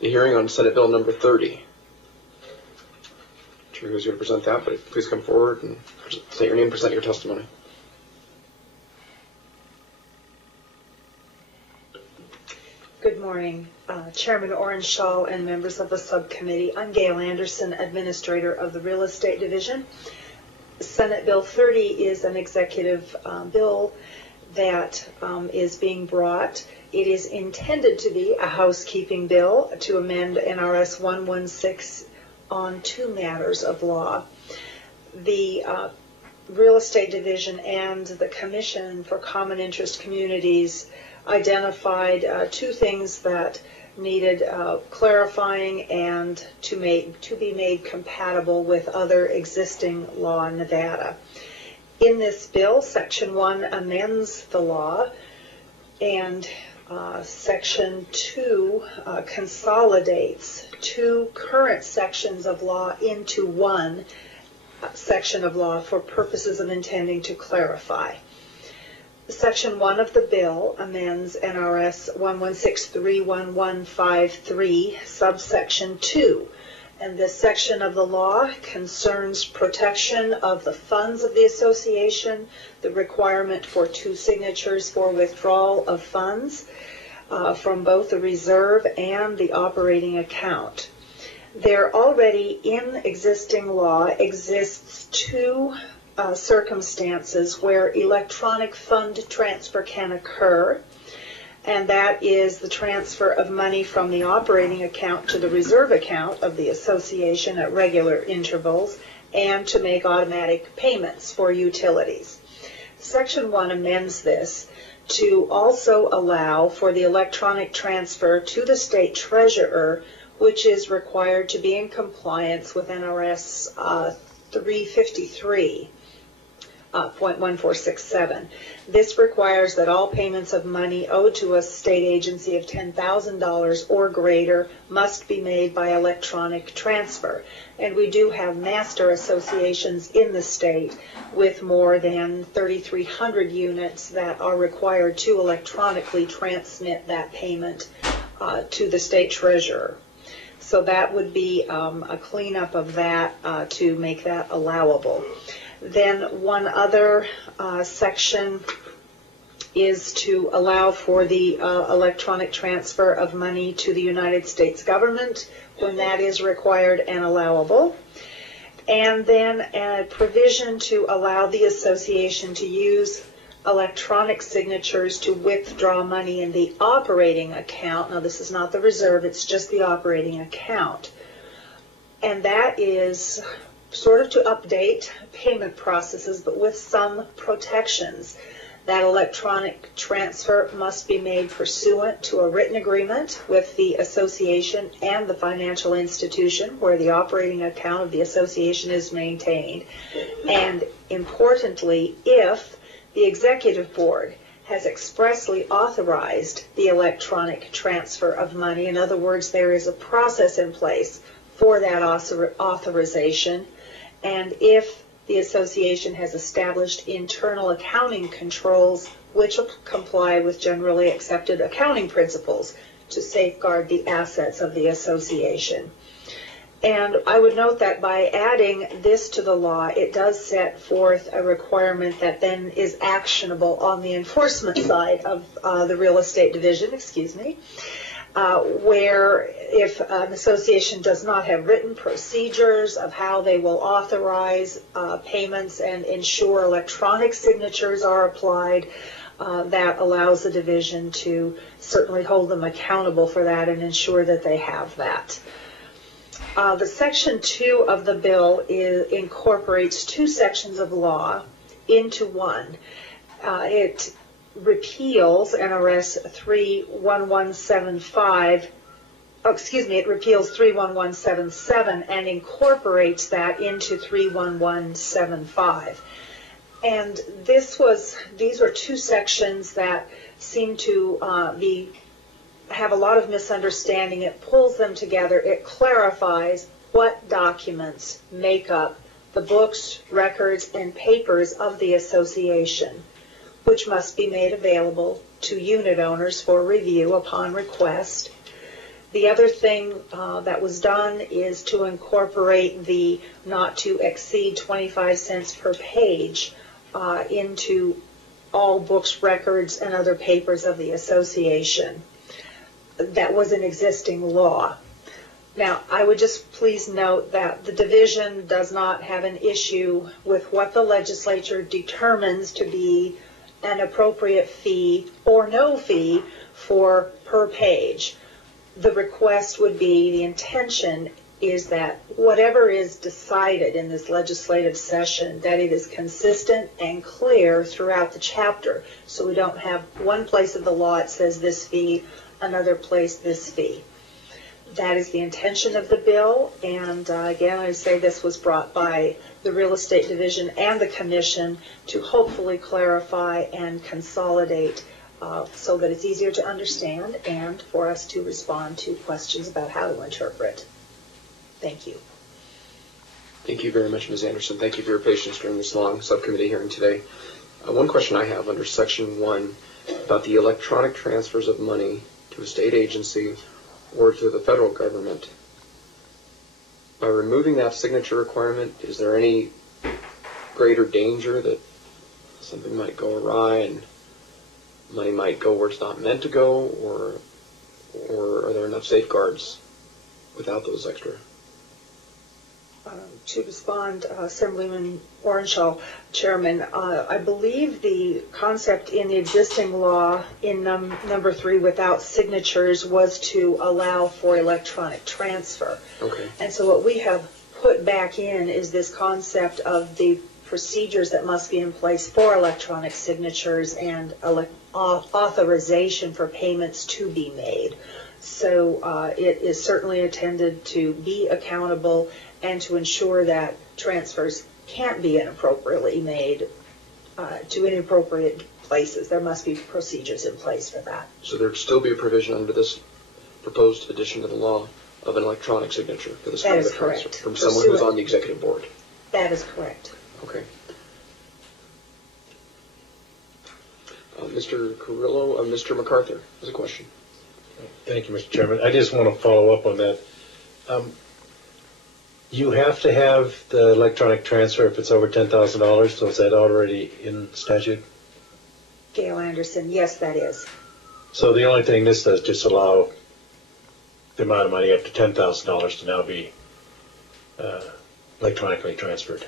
the hearing on Senate Bill number 30. Not sure who's going to present that, but please come forward and state your name and present your testimony. Good morning, Chairman Orenshaw and members of the subcommittee. I'm Gail Anderson, Administrator of the Real Estate Division. Senate Bill 30 is an executive bill that is being brought. It is intended to be a housekeeping bill to amend NRS 116 on two matters of law. The Real Estate Division and the Commission for Common Interest Communities identified two things that needed clarifying and to be made compatible with other existing law in Nevada. In this bill, Section 1 amends the law, and Section 2 consolidates two current sections of law into one section of law for purposes of intending to clarify. Section 1 of the bill amends NRS 116.31153, subsection 2, and this section of the law concerns protection of the funds of the association, the requirement for 2 signatures for withdrawal of funds from both the reserve and the operating account. There already in existing law exists 2 circumstances where electronic fund transfer can occur, and that is the transfer of money from the operating account to the reserve account of the association at regular intervals, and to make automatic payments for utilities. Section 1 amends this to also allow for the electronic transfer to the state treasurer, which is required to be in compliance with NRS 353. 0.1467. This requires that all payments of money owed to a state agency of $10,000 or greater must be made by electronic transfer. And we do have master associations in the state with more than 3,300 units that are required to electronically transmit that payment to the state treasurer. So that would be a cleanup of that to make that allowable. Then one other section is to allow for the electronic transfer of money to the United States government when that is required and allowable. And then a provision to allow the association to use electronic signatures to withdraw money in the operating account. Now, this is not the reserve, it's just the operating account. And that is sort of to update payment processes, but with some protections. That electronic transfer must be made pursuant to a written agreement with the association and the financial institution where the operating account of the association is maintained. And importantly, if the executive board has expressly authorized the electronic transfer of money, in other words, there is a process in place for that authorization, and if the association has established internal accounting controls which comply with generally accepted accounting principles to safeguard the assets of the association. And I would note that by adding this to the law, it does set forth a requirement that then is actionable on the enforcement side of the real estate division, where if an association does not have written procedures of how they will authorize payments and ensure electronic signatures are applied, that allows the division to certainly hold them accountable for that and ensure that they have that. The Section 2 of the bill incorporates 2 sections of law into one. It repeals NRS 31175, it repeals 31177 and incorporates that into 31175. And these are 2 sections that seem to have a lot of misunderstanding. It pulls them together. It clarifies what documents make up the books, records, and papers of the association, which must be made available to unit owners for review upon request. The other thing that was done is to incorporate the not to exceed 25 cents per page into all books, records, and other papers of the association. That was an existing law. Now, I would just please note that the division does not have an issue with what the legislature determines to be an appropriate fee or no fee for per page. The request would be, the intention is that whatever is decided in this legislative session, that it is consistent and clear throughout the chapter, so we don't have one place of the law it says this fee, another place this fee. That is the intention of the bill, and again, I say this was brought by the Real Estate Division and the Commission to hopefully clarify and consolidate so that it's easier to understand and for us to respond to questions about how to interpret. Thank you. Thank you very much, Ms. Anderson. Thank you for your patience during this long subcommittee hearing today. One question I have under Section 1 about the electronic transfers of money to a state agency or to the federal government. By removing that signature requirement, is there any greater danger that something might go awry and money might go where it's not meant to go, or are there enough safeguards without those extra? To respond, Assemblyman Orenshaw, Chairman, I believe the concept in the existing law in number 3 without signatures was to allow for electronic transfer. Okay. And so what we have put back in is this concept of the procedures that must be in place for electronic signatures and authorization for payments to be made. So it is certainly intended to be accountable and to ensure that transfers can't be inappropriately made to inappropriate places. There must be procedures in place for that. So there'd still be a provision under this proposed addition to the law of an electronic signature for this kind of a transfer from someone who's on the executive board. That is correct. Okay. Mr. Carrillo, Mr. MacArthur has a question. Thank you, Mr. Chairman. I just want to follow up on that. You have to have the electronic transfer if it's over $10,000, so is that already in statute? Gail Anderson, yes, that is. So the only thing this does just allow the amount of money up to $10,000 to now be electronically transferred.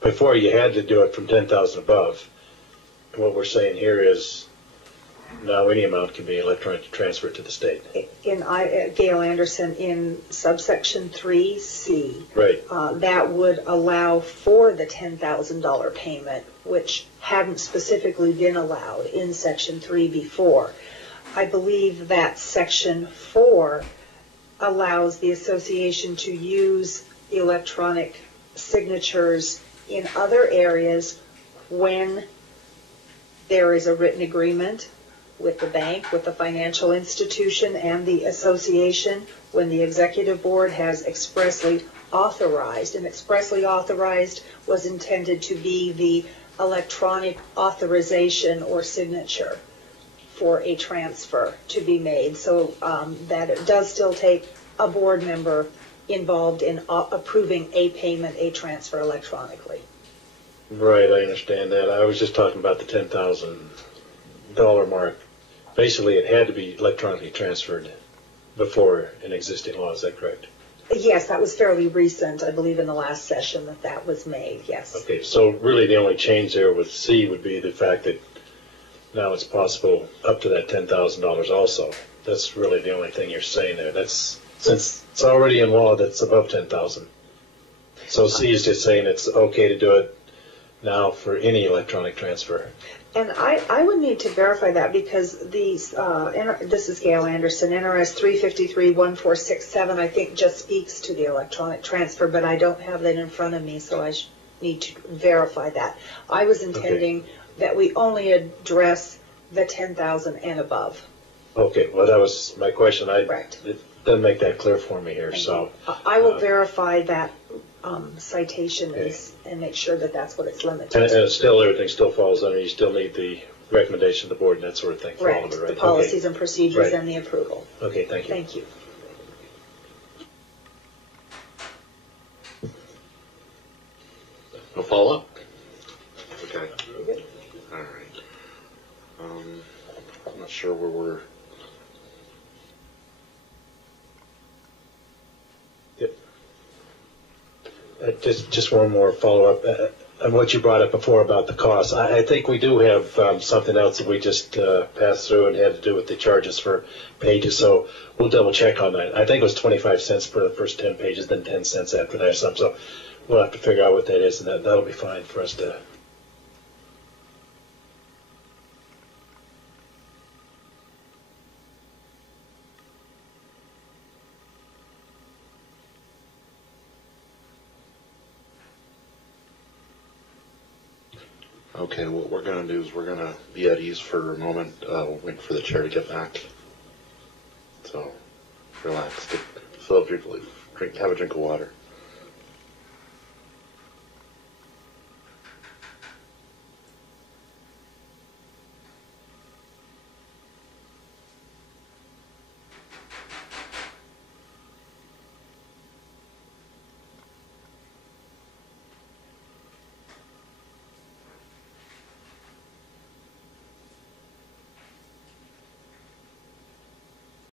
Before you had to do it from $10,000 above. And what we're saying here is now any amount can be electronically transferred to the state. In Gail Anderson, in subsection 3C, right. That would allow for the $10,000 payment, which hadn't specifically been allowed in section 3 before. I believe that section 4 allows the association to use electronic signatures in other areas when there is a written agreement with the bank, with the financial institution, and the association, when the executive board has expressly authorized, and expressly authorized was intended to be the electronic authorization or signature for a transfer to be made, so that it does still take a board member involved in approving a payment, a transfer electronically. Right, I understand that. I was just talking about the $10,000 mark. Basically, it had to be electronically transferred before an existing law. Is that correct? Yes, that was fairly recent. I believe in the last session that was made, yes. Okay, so really the only change there with C would be the fact that now it's possible up to that $10,000 also. That's really the only thing you're saying there. That's since it's already in law that's above $10,000. So C is just saying it's okay to do it now for any electronic transfer. And I would need to verify that because these, this is Gail Anderson, NRS 353-1467, I think just speaks to the electronic transfer, but I don't have that in front of me, so I need to verify that. I was intending that we only address the 10,000 and above. Okay, well that was my question. Correct. It doesn't make that clear for me here, so. I will verify that citation and make sure that that's what it's limited to. And still, everything still falls under, you still need the recommendation of the board and that sort of thing for all Correct. of it, right? The policies and procedures Right. and the approval. Okay, thank you. Thank you. No follow-up? Okay. All right. I'm not sure where we're... Just one more follow-up on what you brought up before about the cost. I think we do have something else that we just passed through and had to do with the charges for pages, so we'll double check on that. I think it was 25 cents for the first 10 pages, then 10 cents after that or something, so we'll have to figure out what that is, and that'll be fine for us to... Okay, what we're going to do is we're going to be at ease for a moment, wait for the chair to get back. So, relax. Fill up your, have a drink of water.